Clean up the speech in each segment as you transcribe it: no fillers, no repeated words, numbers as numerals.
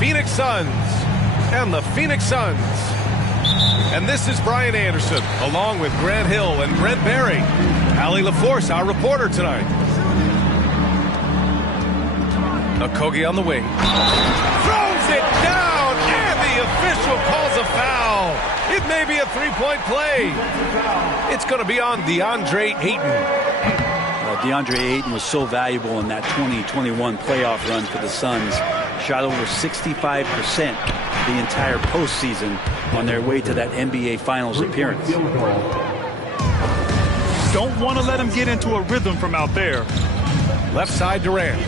Phoenix Suns and the Phoenix Suns. And this is Brian Anderson, along with Grant Hill and Brent Barry. Allie LaForce, our reporter tonight. Okogie on the wing. Throws it down, and the official calls a foul. It may be a three-point play. It's going to be on DeAndre Ayton. DeAndre Ayton was so valuable in that 2021 playoff run for the Suns. Shot over 65% the entire postseason on their way to that NBA Finals appearance. Don't want to let him get into a rhythm from out there. Left side Durant.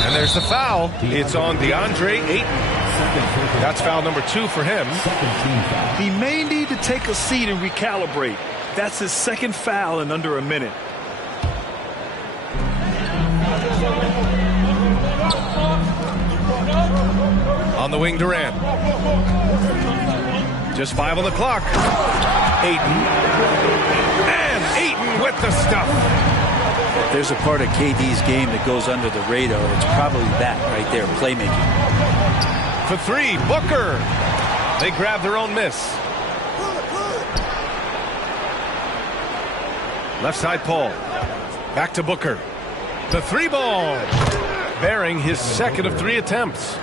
And there's the foul. It's on DeAndre Ayton. That's foul number 2 for him. He may need to take a seat and recalibrate. That's his second foul in under a minute. On the wing, Durant. Just 5 on the clock. Ayton. And Ayton with the stuff. If there's a part of KD's game that goes under the radar, it's probably that right there, playmaking. For 3, Booker. They grab their own miss. Left side, Paul. Back to Booker. The 3-ball. Bearing his second of 3 attempts.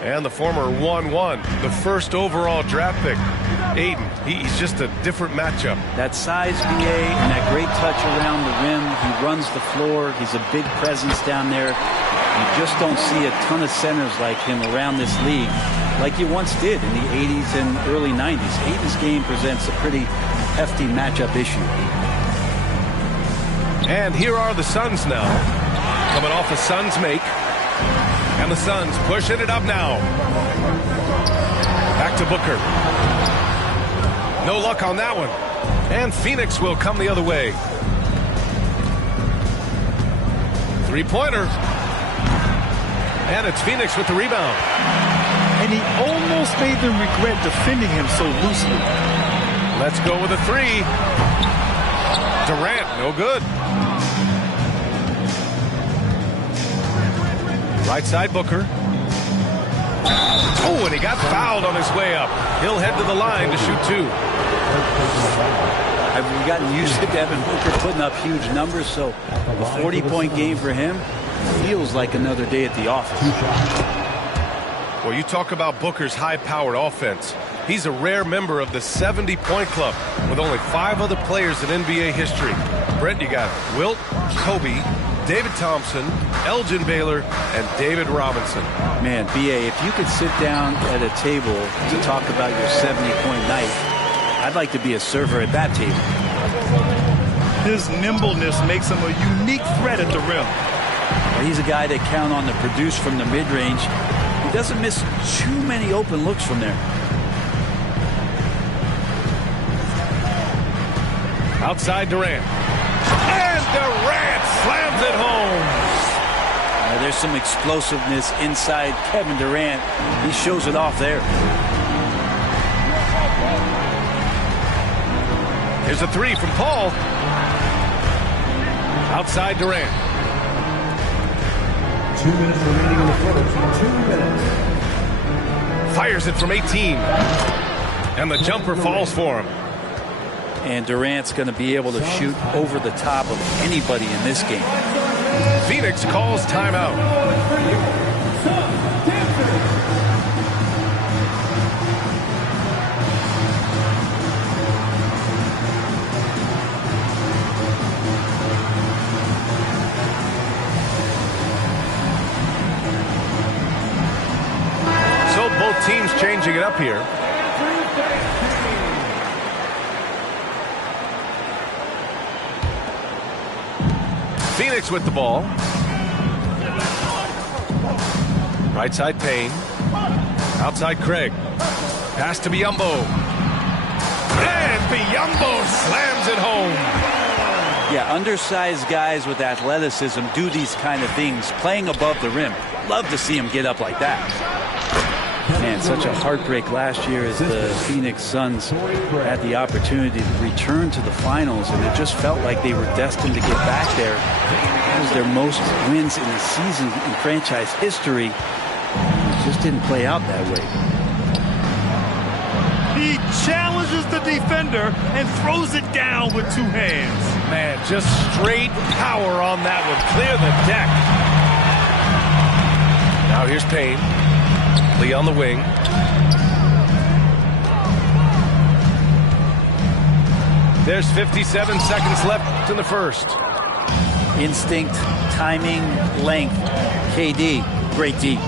And the former 1-1, the first overall draft pick. Ayton, he's just a different matchup. That size, BA, and that great touch around the rim. He runs the floor. He's a big presence down there. You just don't see a ton of centers like him around this league like you once did in the 80s and early 90s. Ayton's game presents a pretty hefty matchup issue. And here are the Suns now. Coming off a Suns make. And the Suns pushing it up now. Back to Booker. No luck on that one. And Phoenix will come the other way. 3-pointer. And it's Phoenix with the rebound. And he almost made them regret defending him so loosely. Let's go with a 3. Durant, no good. Right side, Booker. Oh, and he got fouled on his way up. He'll head to the line to shoot 2. I've gotten used to Devin Booker putting up huge numbers, so a 40-point game for him feels like another day at the office. Well, you talk about Booker's high-powered offense. He's a rare member of the 70-point club with only 5 other players in NBA history. Brent, you got Wilt, Kobe, David Thompson, Elgin Baylor, and David Robinson. Man, BA, if you could sit down at a table to talk about your 70-point night, I'd like to be a server at that table. His nimbleness makes him a unique threat at the rim. He's a guy that count on to produce from the mid-range. He doesn't miss too many open looks from there. Outside Durant. And Durant slams it home. There's some explosiveness inside Kevin Durant. He shows it off there. Here's a 3 from Paul. Outside Durant. 2 minutes remaining in the first. 2 minutes. Fires it from 18. And the jumper falls for him. And Durant's going to be able to shoot over the top of anybody in this game. Phoenix calls timeout. So both teams changing it up here. Phoenix with the ball. Right side Payne. Outside Craig. Pass to Biyombo. And Biyombo slams it home. Yeah, undersized guys with athleticism do these kind of things, playing above the rim. Love to see him get up like that. Man, such a heartbreak last year as the Phoenix Suns had the opportunity to return to the finals, and it just felt like they were destined to get back there. That was their most wins in the season in franchise history. It just didn't play out that way. He challenges the defender and throws it down with two hands. Man, just straight power on that one. Clear the deck. Now here's Payne. Lee on the wing. There's 57 seconds left in the first. Instinct, timing, length. KD, great D.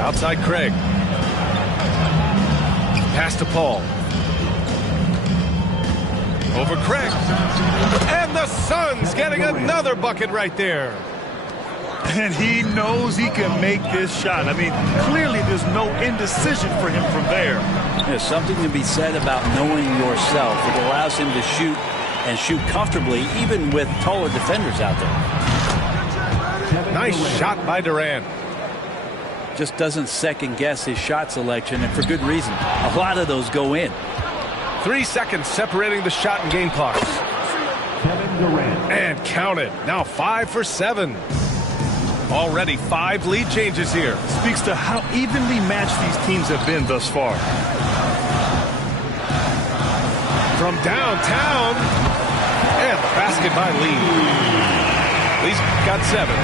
Outside Craig. Pass to Paul. Over Craig. And the Suns getting another bucket right there. And he knows he can make this shot. I mean, clearly there's no indecision for him from there. There's something to be said about knowing yourself. It allows him to shoot and shoot comfortably, even with taller defenders out there. Nice shot by Durant. Just doesn't second guess his shot selection, and for good reason. A lot of those go in. 3 seconds separating the shot and game clocks. Kevin Durant. And counted. Now 5 for 7. Already 5 lead changes here. Speaks to how evenly matched these teams have been thus far. From downtown. And the basket by Lee. Lee's got 7.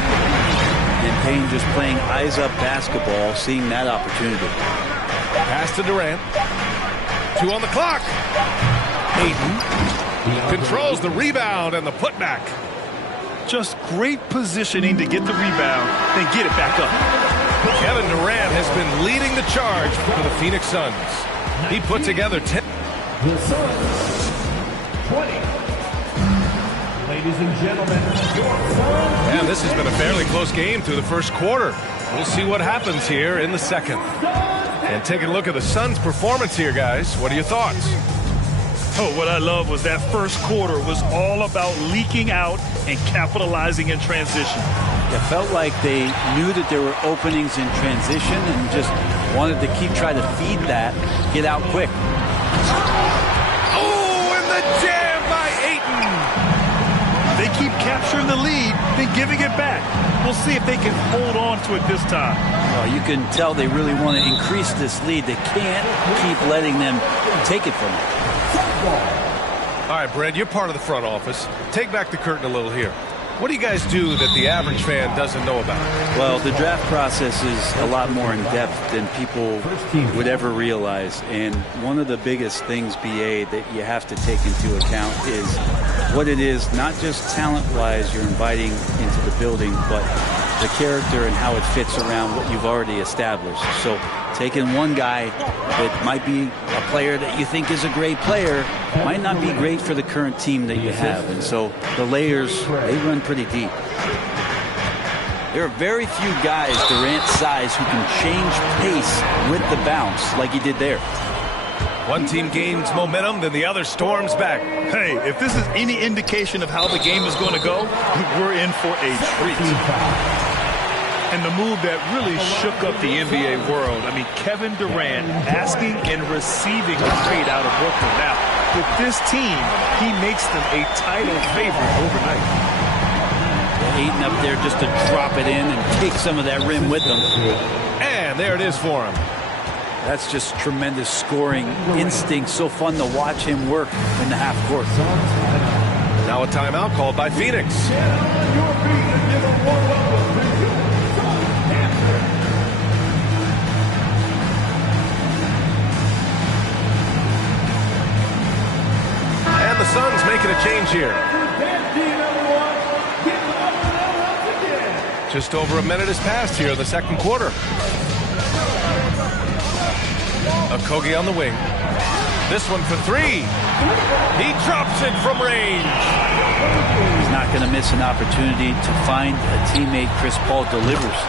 And Payne just playing eyes-up basketball, seeing that opportunity. Pass to Durant. 2 on the clock. Ayton controls the rebound and the putback. Just great positioning to get the rebound, then get it back up. Kevin Durant has been leading the charge for the Phoenix Suns. He put together 10. The Suns, 20. Ladies and gentlemen, your Suns. And this has been a fairly close game through the first quarter. We'll see what happens here in the second. And taking a look at the Suns' performance here, guys. What are your thoughts? Oh, what I love was that first quarter was all about leaking out and capitalizing in transition. It felt like they knew that there were openings in transition and just wanted to keep trying to feed that, get out quick. Oh, and the jam by Ayton. They keep capturing the lead, then giving it back. We'll see if they can hold on to it this time. Well, you can tell they really want to increase this lead. They can't keep letting them take it from them. All right, Brent, you're part of the front office. Take back the curtain a little here. What do you guys do that the average fan doesn't know about? Well, the draft process is a lot more in depth than people would ever realize. And one of the biggest things, BA, that you have to take into account is what it is, not just talent-wise you're inviting into the building, but the character and how it fits around what you've already established. So taking one guy that might be a player that you think is a great player might not be great for the current team that you have. And so the layers, they run pretty deep. There are very few guys Durant's size who can change pace with the bounce like he did there. One team gains momentum, then the other storms back. Hey, if this is any indication of how the game is going to go, we're in for a treat. And the move that really shook up the NBA world. I mean, Kevin Durant asking and receiving a trade out of Brooklyn. Now, with this team, he makes them a title favorite overnight. Ayton up there just to drop it in and take some of that rim with them. And there it is for him. That's just tremendous scoring instinct. So fun to watch him work in the half court. Now a timeout called by Phoenix. And the Suns making a change here. Just over a minute has passed here in the second quarter. Okogie on the wing. This one for 3. He drops it from range. He's not going to miss an opportunity to find a teammate. Chris Paul delivers.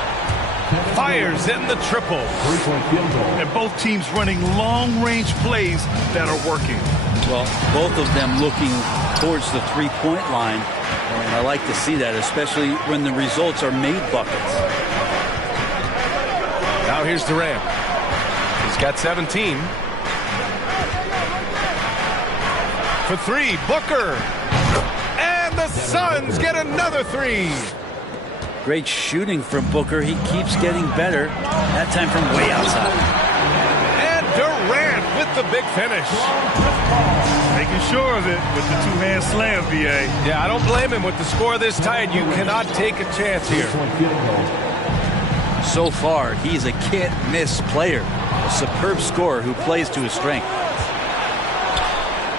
Fires in the triple. And both teams running long-range plays that are working. Well, both of them looking towards the three-point line. And I like to see that, especially when the results are made buckets. Now here's Durant. He's got 17. For 3, Booker. And the Suns get another three. Great shooting from Booker. He keeps getting better, that time from way outside. And Durant with the big finish. Making sure of it with the two-hand slam, B.A. Yeah, I don't blame him. With the score this tight, you cannot take a chance here. So far, he's a can't-miss player. A superb scorer who plays to his strength.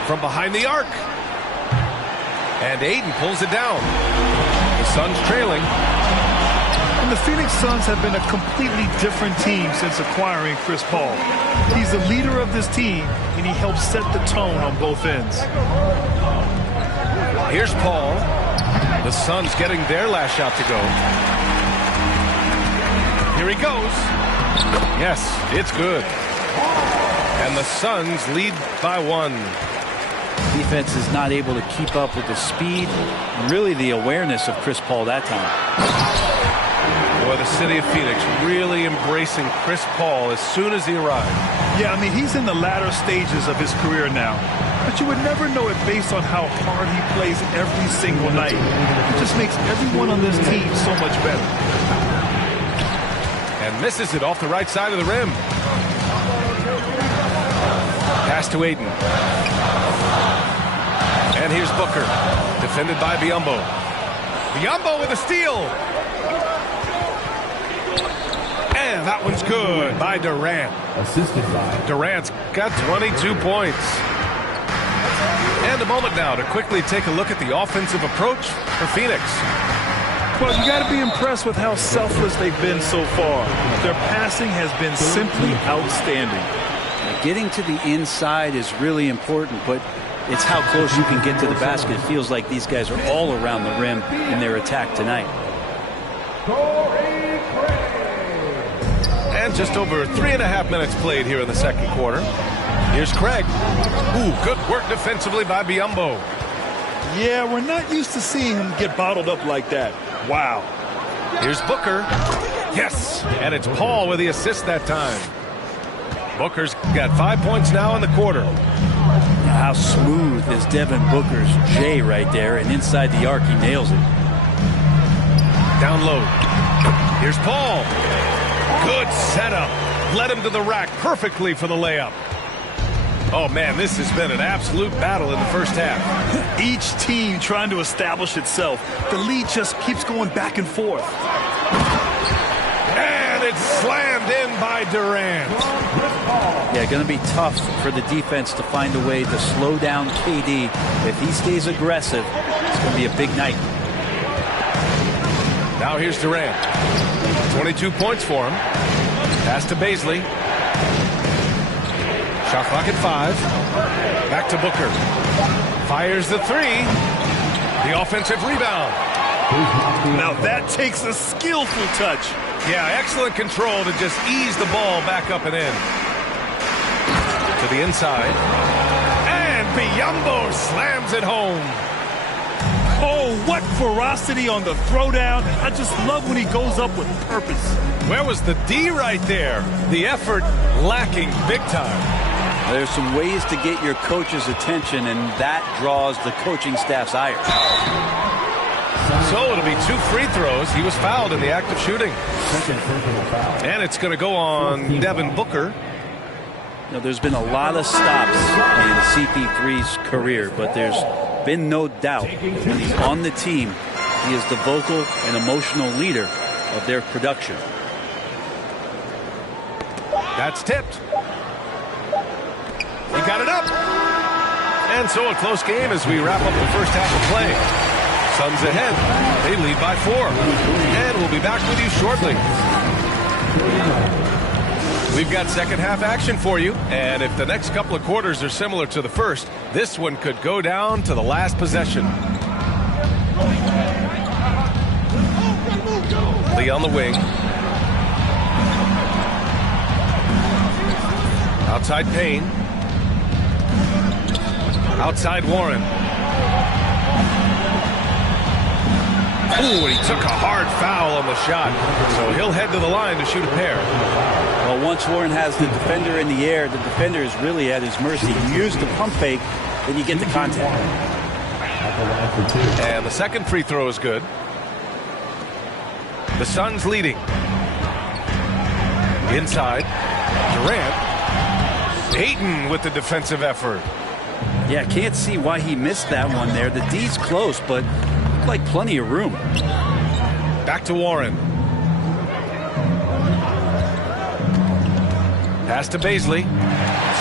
From behind the arc. And Ayton pulls it down. The Suns trailing. And the Phoenix Suns have been a completely different team since acquiring Chris Paul. He's the leader of this team, and he helps set the tone on both ends. Here's Paul. The Suns getting their last shot to go. Here he goes. Yes, it's good. And the Suns lead by 1. Defense is not able to keep up with the speed and really the awareness of Chris Paul that time. Boy, the city of Phoenix really embracing Chris Paul as soon as he arrived. Yeah, I mean, he's in the latter stages of his career now. But you would never know it based on how hard he plays every single night. It just makes everyone on this team so much better. And misses it off the right side of the rim. Pass to Ayton. And here's Booker, defended by Biyombo. Biyombo with a steal. And that one's good by Durant. Assisted by Durant's got 22 points. And a moment now to quickly take a look at the offensive approach for Phoenix. Well, you got to be impressed with how selfless they've been so far. Their passing has been simply outstanding. Getting to the inside is really important, but it's how close you can get to the basket. It feels like these guys are all around the rim in their attack tonight. And just over 3.5 minutes played here in the second quarter. Here's Craig. Ooh, good work defensively by Biyombo. Yeah, we're not used to seeing him get bottled up like that. Wow. Here's Booker. Yes, and it's Paul with the assist that time. Booker's got 5 points now in the quarter. How smooth is Devin Booker's J right there, and inside the arc he nails it. Down low. Here's Paul. Good setup. Led him to the rack perfectly for the layup. Oh, man, this has been an absolute battle in the first half. Each team trying to establish itself. The lead just keeps going back and forth. And it's slammed in by Durant. Yeah, going to be tough for the defense to find a way to slow down KD. If he stays aggressive, it's going to be a big night. Now here's Durant. 22 points for him. Pass to Bazley. Shot clock at 5. Back to Booker. Fires the 3. The offensive rebound. Now that takes a skillful touch. Yeah, excellent control to just ease the ball back up and in. To the inside. And Biyombo slams it home. Oh, what ferocity on the throwdown. I just love when he goes up with purpose. Where was the D right there? The effort lacking big time. There's some ways to get your coach's attention, and that draws the coaching staff's ire. So it'll be 2 free throws. He was fouled in the act of shooting. And it's going to go on Devin Booker. You know, there's been a lot of stops in CP3's career, but there's been no doubt when he's on the team, he is the vocal and emotional leader of their production. That's tipped. He got it up. And so a close game as we wrap up the first half of play. Suns ahead. They lead by 4. And we'll be back with you shortly. We've got second half action for you. And if the next couple of quarters are similar to the first, this one could go down to the last possession. Lee on the wing. Outside Payne. Outside Warren. Ooh, and he took a hard foul on the shot. So he'll head to the line to shoot a pair. Well, once Warren has the defender in the air, the defender is really at his mercy. You use the pump fake, then you get the contact. And the second free throw is good. The Suns leading. Inside. Durant. Ayton with the defensive effort. Yeah, can't see why he missed that one there. The D's close, but looked like plenty of room. Back to Warren. Pass to Bazley.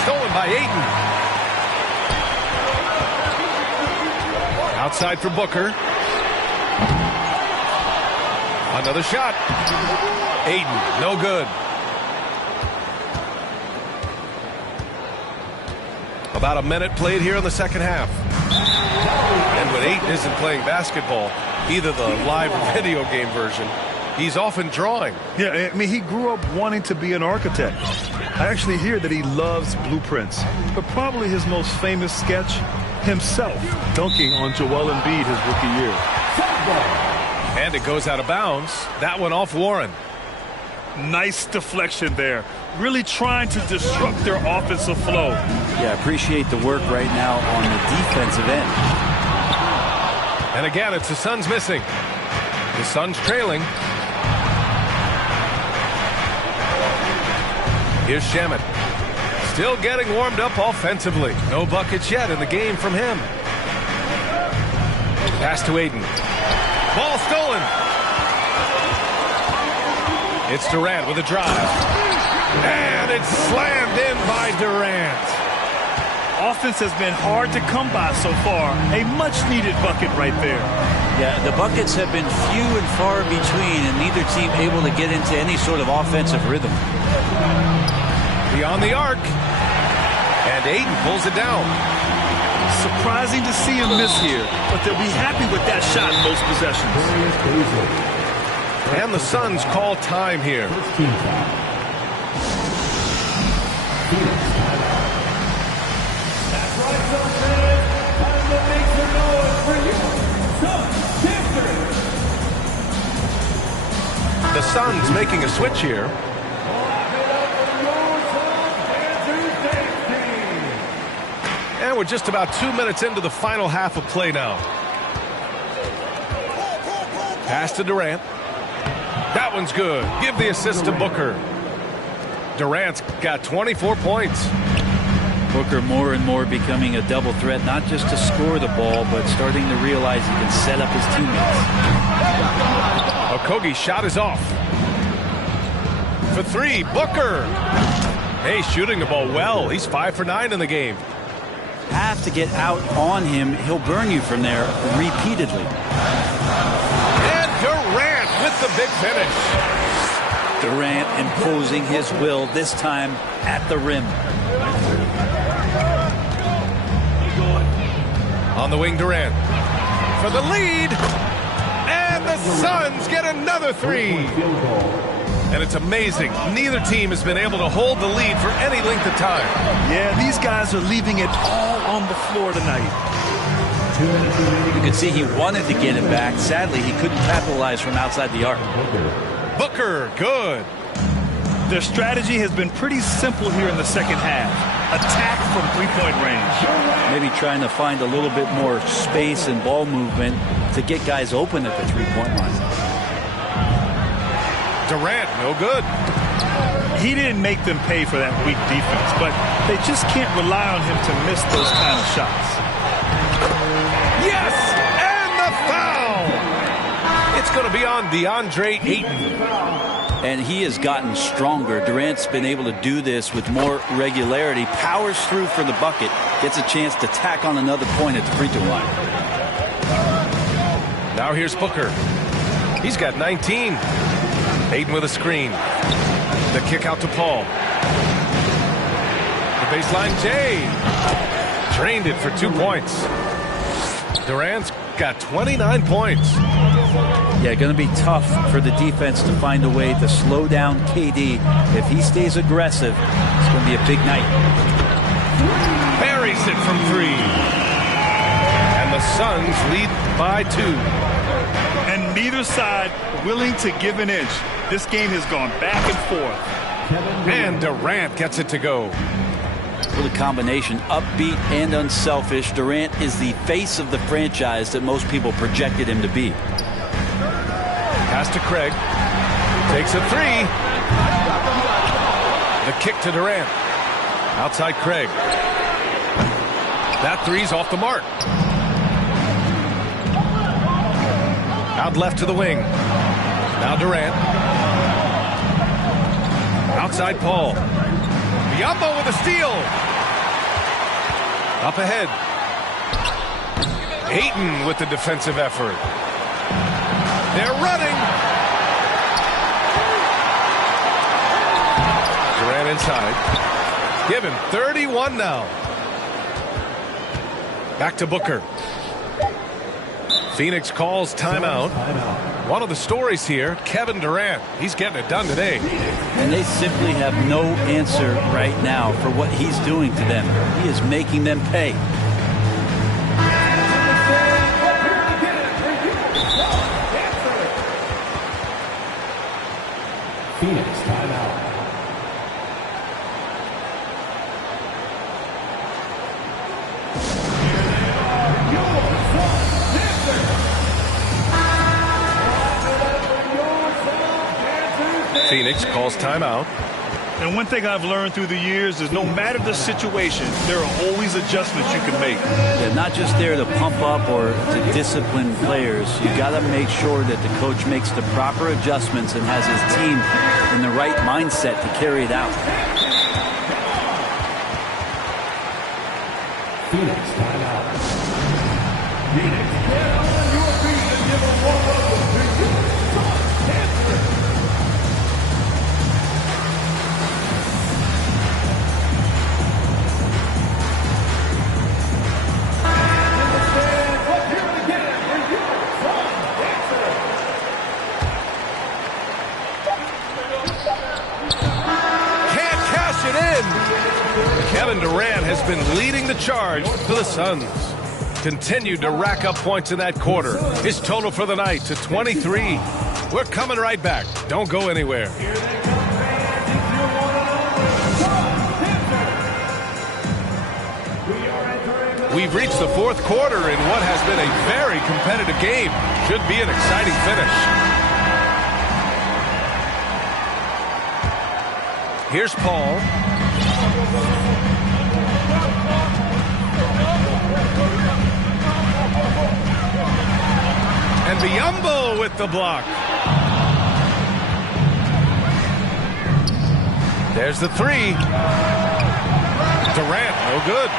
Stolen by Ayton. Outside for Booker. Another shot. Ayton, no good. About a minute played here in the second half. And when Ayton isn't playing basketball, either the live video game version, he's often drawing. Yeah, I mean, he grew up wanting to be an architect. I actually hear that he loves blueprints, but probably his most famous sketch, himself dunking on Joel Embiid his rookie year. And it goes out of bounds. That one off Warren. Nice deflection there. Really trying to disrupt their offensive flow. Yeah, appreciate the work right now on the defensive end. And again, it's the Suns missing. The Suns trailing. Here's Shamet. Still getting warmed up offensively. No buckets yet in the game from him. Pass to Ayton. Ball stolen. It's Durant with a drive. And it's slammed in by Durant. Offense has been hard to come by so far. A much-needed bucket right there. Yeah, the buckets have been few and far between, and neither team able to get into any sort of offensive rhythm. Beyond the arc. And Ayton pulls it down. Surprising to see him miss here, but they'll be happy with that shot in most possessions. And the Suns call time here. The Suns making a switch here. And we're just about 2 minutes into the final half of play now. Pass to Durant. That one's good. Give the assist to Booker. Durant's got 24 points. Booker more and more becoming a double threat, not just to score the ball, but starting to realize he can set up his teammates. Okogie's shot is off. For three, Booker. Hey, shooting the ball well. He's 5 for 9 in the game. Have to get out on him. He'll burn you from there repeatedly. And Durant with the big finish. Durant imposing his will, this time at the rim. On the wing, Durant. For the lead. And the Suns get another three. And it's amazing. Neither team has been able to hold the lead for any length of time. Yeah, these guys are leaving it all on the floor tonight. You can see he wanted to get it back. Sadly, he couldn't capitalize from outside the arc. Booker, good. Their strategy has been pretty simple here in the second half. Attack from three-point range. Maybe trying to find a little bit more space and ball movement to get guys open at the three-point line. Durant, no good. He didn't make them pay for that weak defense, but they just can't rely on him to miss those kind of shots. Yes! And the foul! It's going to be on DeAndre Ayton. And he has gotten stronger. Durant's been able to do this with more regularity. Powers through for the bucket. Gets a chance to tack on another point at the free throw line. Now here's Booker. He's got 19. Ayton with a screen. The kick out to Paul. The baseline, Jay. Drained it for 2 points. Durant's got 29 points. Yeah, going to be tough for the defense to find a way to slow down KD. If he stays aggressive, it's going to be a big night. Buries it from three. And the Suns lead by 2. And neither side willing to give an inch. This game has gone back and forth. And Durant gets it to go. For the combination, upbeat and unselfish, Durant is the face of the franchise that most people projected him to be. Pass to Craig. Takes a three. The kick to Durant. Outside Craig. That three's off the mark. Out left to the wing. Now Durant. Outside Paul. Biyombo with a steal. Up ahead. Ayton with the defensive effort. They're running. Durant inside. Give him 31 now. Back to Booker. Phoenix calls timeout. One of the stories here, Kevin Durant. He's getting it done today. And they simply have no answer right now for what he's doing to them. He is making them pay. Phoenix timeout. Phoenix calls timeout. And one thing I've learned through the years is no matter the situation, there are always adjustments you can make. They're not just there to pump up or to discipline players. You got to make sure that the coach makes the proper adjustments and has his team in the right mindset to carry it out. Phoenix timeout. Phoenix, get on your feet and give a warm welcome to you. Kevin Durant has been leading the charge for the Suns. Continued to rack up points in that quarter. His total for the night to 23. We're coming right back. Don't go anywhere. We've reached the fourth quarter in what has been a very competitive game. Should be an exciting finish. Here's Paul. And Biyombo with the block. There's the three. Durant, no good.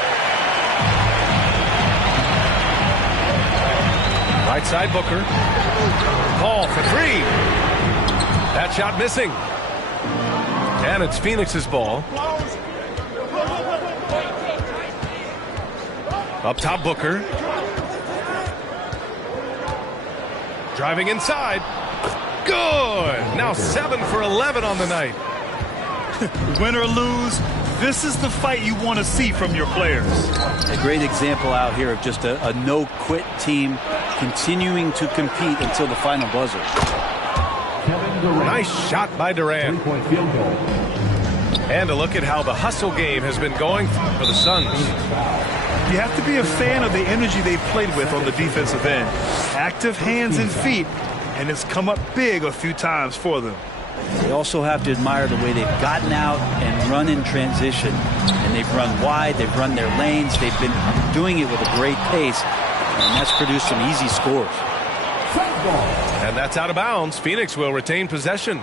Right side Booker. Paul for three. That shot missing. And it's Phoenix's ball. Up top Booker. Driving inside. Good. Now 7 for 11 on the night. Win or lose, this is the fight you want to see from your players. A great example out here of just a no-quit team continuing to compete until the final buzzer. Nice shot by Durant. Three-point field goal. And a look at how the hustle game has been going for the Suns. You have to be a fan of the energy they've played with on the defensive end. Active hands and feet, and it's come up big a few times for them. They also have to admire the way they've gotten out and run in transition. And they've run wide, they've run their lanes, they've been doing it with a great pace, and that's produced some easy scores. And that's out of bounds. Phoenix will retain possession.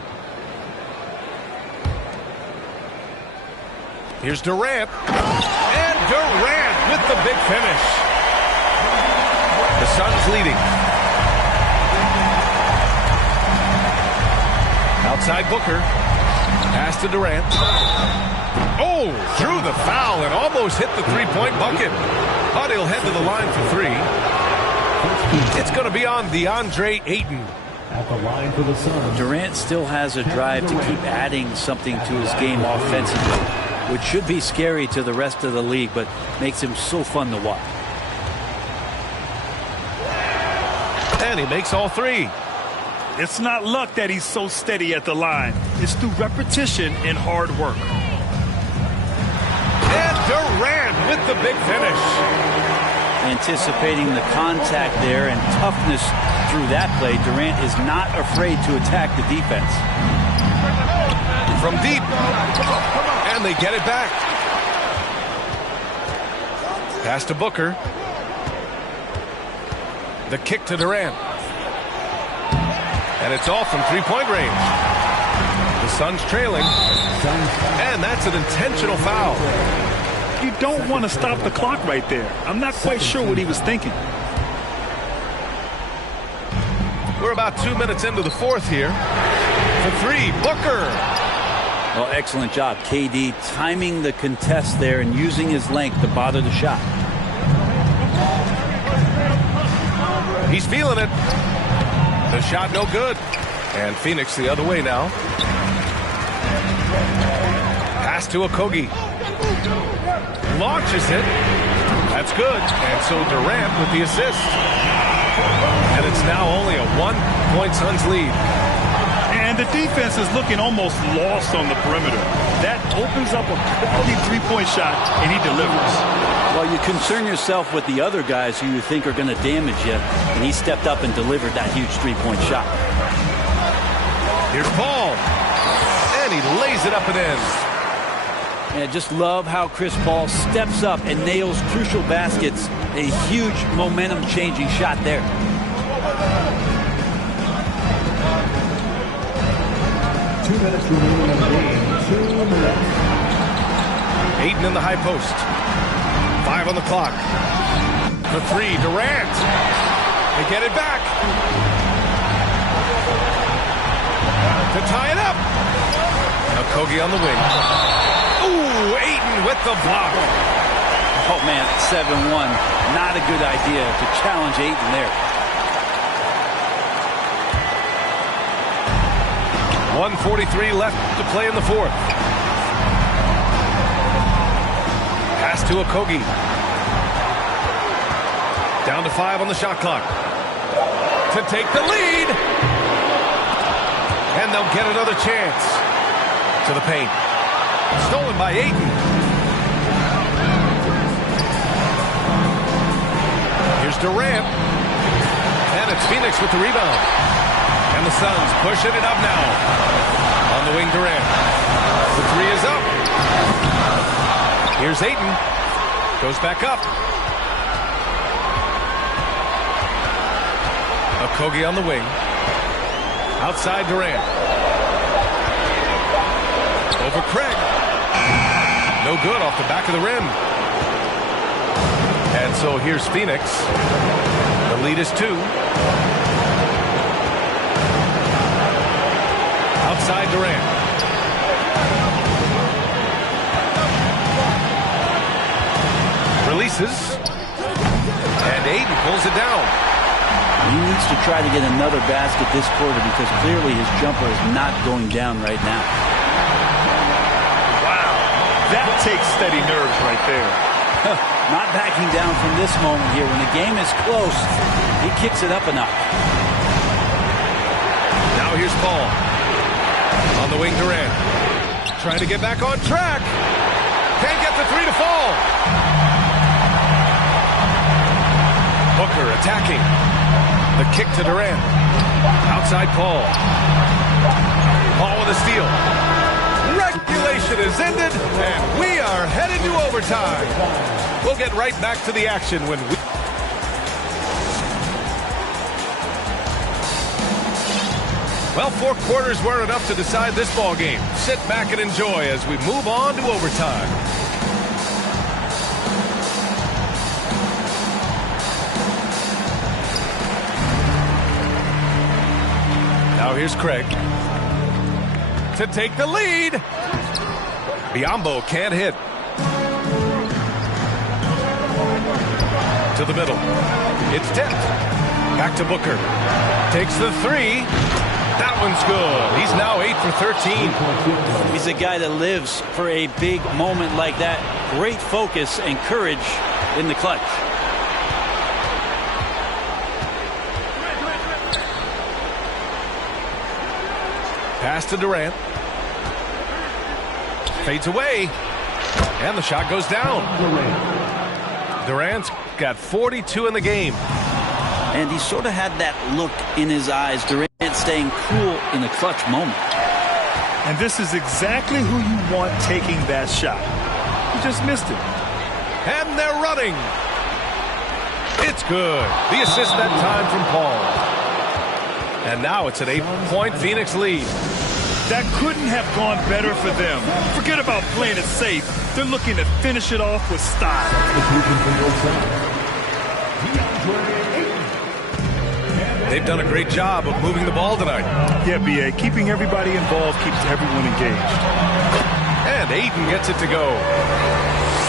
Here's Durant. And Durant with the big finish. The Suns leading. Outside Booker. Pass to Durant. Oh, threw the foul and almost hit the three-point bucket. But he'll head to the line for three. It's going to be on DeAndre Ayton. At the line for the Suns. Durant still has a drive to keep adding something to his game offensively, which should be scary to the rest of the league, but makes him so fun to watch. And he makes all three. It's not luck that he's so steady at the line. It's through repetition and hard work. And Durant with the big finish. Anticipating the contact there and toughness through that play, Durant is not afraid to attack the defense. From deep, and they get it back. Pass to Booker. The kick to Durant. And it's off from three-point range. The Suns trailing. And that's an intentional foul. You don't want to stop the clock right there. I'm not quite sure what he was thinking. We're about 2 minutes into the fourth here. For three, Booker. Well, excellent job, KD, timing the contest there and using his length to bother the shot. He's feeling it. The shot no good. And Phoenix the other way now. Pass to Okogie. Launches it. That's good. And so Durant with the assist. And it's now only a 1-point Suns lead. And the defense is looking almost lost on the perimeter. That opens up a quality three-point shot, and he delivers. Well, you concern yourself with the other guys who you think are going to damage you, and he stepped up and delivered that huge three-point shot. Here's Paul. And he lays it up and in. And I just love how Chris Paul steps up and nails crucial baskets. A huge momentum-changing shot there. Two minutes remaining in the game. 2 minutes. Ayton in the high post. 5 on the clock. The three, Durant. They get it back. To tie it up. Okogie on the wing. Ooh, Ayton with the block. Oh, man, 7-1. Not a good idea to challenge Ayton there. 1:43 left to play in the fourth. Pass to Okogie. Down to 5 on the shot clock. To take the lead. And they'll get another chance. To the paint. Stolen by Ayton. Here's Durant. And it's Phoenix with the rebound. And the Suns pushing it up now. On the wing, Durant. The three is up. Here's Ayton. Goes back up. Okogie on the wing. Outside Durant. Over Craig. No good off the back of the rim. And so here's Phoenix. The lead is 2. Outside Durant. Releases. And Ayton pulls it down. He needs to try to get another basket this quarter because clearly his jumper is not going down right now. Wow. That takes steady nerves right there. Not backing down from this moment here. When the game is close, he kicks it up a notch. Now here's Paul. On the wing, Durant. Trying to get back on track. Can't get the three to fall. Booker attacking. The kick to Durant. Outside Paul. Paul with a steal. Regulation is ended, and we are headed to overtime. We'll get right back to the action when we... Well, 4 quarters were enough to decide this ball game. Sit back and enjoy as we move on to overtime. Now here's Craig to take the lead. Biyombo can't hit. To the middle. It's Dent. Back to Booker. Takes the three. That one's good. He's now 8 for 13. He's a guy that lives for a big moment like that. Great focus and courage in the clutch. Pass to Durant. Fades away. And the shot goes down. Durant's got 42 in the game. And he sort of had that look in his eyes. Durant staying cool in a clutch moment. And this is exactly who you want taking that shot. He just missed it. And they're running. It's good. The assist that time from Paul. And now it's an 8-point Phoenix lead. That couldn't have gone better for them. Forget about playing it safe. They're looking to finish it off with style. They've done a great job of moving the ball tonight. Yeah, B.A. Keeping everybody involved keeps everyone engaged. And Ayton gets it to go.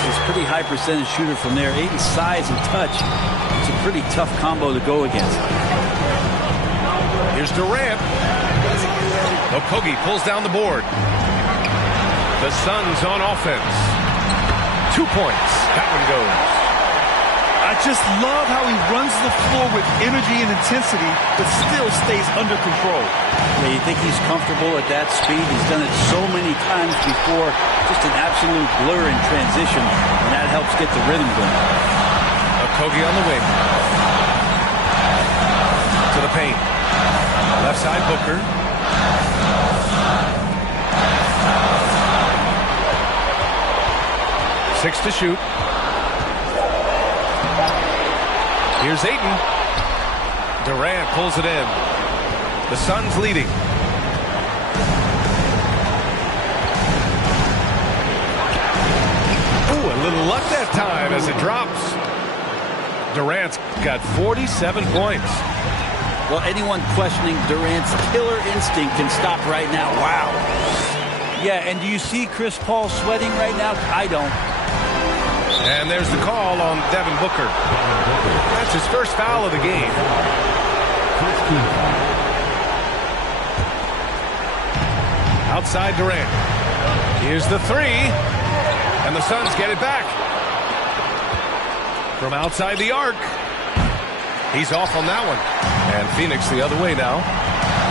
He's a pretty high percentage shooter from there. Ayton's size and touch. It's a pretty tough combo to go against. Here's Durant. Okogie pulls down the board. The Suns on offense. 2 points. That one goes. I just love how he runs the floor with energy and intensity, but still stays under control. Yeah, you think he's comfortable at that speed? He's done it so many times before. Just an absolute blur in transition, and that helps get the rhythm going. Okogie on the wing. To the paint. Left side Booker. Six to shoot. Here's Ayton. Durant pulls it in. The Suns leading. Ooh, a little luck that time as it drops. Durant's got 47 points. Well, anyone questioning Durant's killer instinct can stop right now. Wow. Yeah, and do you see Chris Paul sweating right now? I don't. And there's the call on Devin Booker. That's his first foul of the game. Outside Durant. Here's the three. And the Suns get it back. From outside the arc. He's off on that one. And Phoenix the other way now.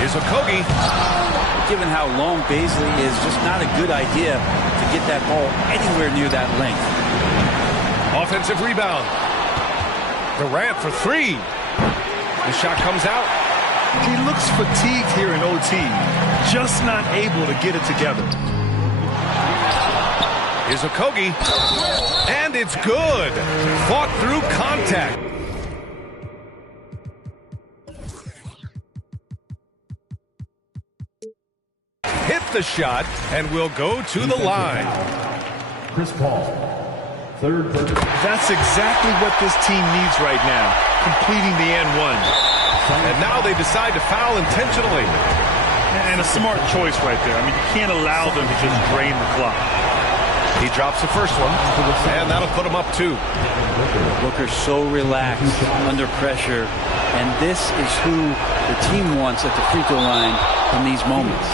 Here's Okogie. Given how long Bazley is, just not a good idea to get that ball anywhere near that length. Offensive rebound. Durant for three. The shot comes out. He looks fatigued here in OT, just not able to get it together. Here's Okogie. And it's good. Fought through contact. Hit the shot and will go to the line. Chris Paul, third. That's exactly what this team needs right now, completing the N1. And now they decide to foul intentionally. And a smart choice right there. I mean, you can't allow them to just drain the clock. He drops the first one, and that'll put him up 2. Booker's so relaxed under pressure, and this is who the team wants at the free throw line in these moments.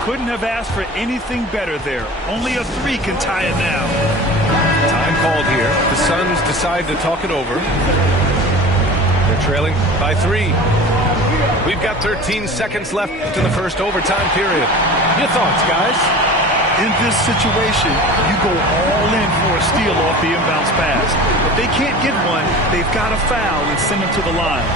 Couldn't have asked for anything better there. Only a 3 can tie it now. Time called here. The Suns decide to talk it over. They're trailing by 3. We've got 13 seconds left in the first overtime period. Your thoughts, guys? In this situation, you go all in for a steal off the inbounds pass. If they can't get one, they've got to foul and send them to the line.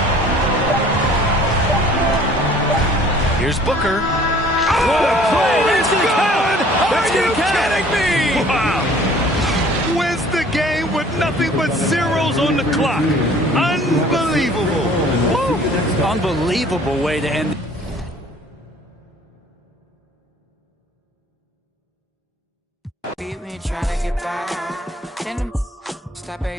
Here's Booker. What a play! It's good! Are you kidding me? Wow! Wins the game with nothing but zeros on the clock. Unbelievable! Woo. Unbelievable way to end. Trying to get by.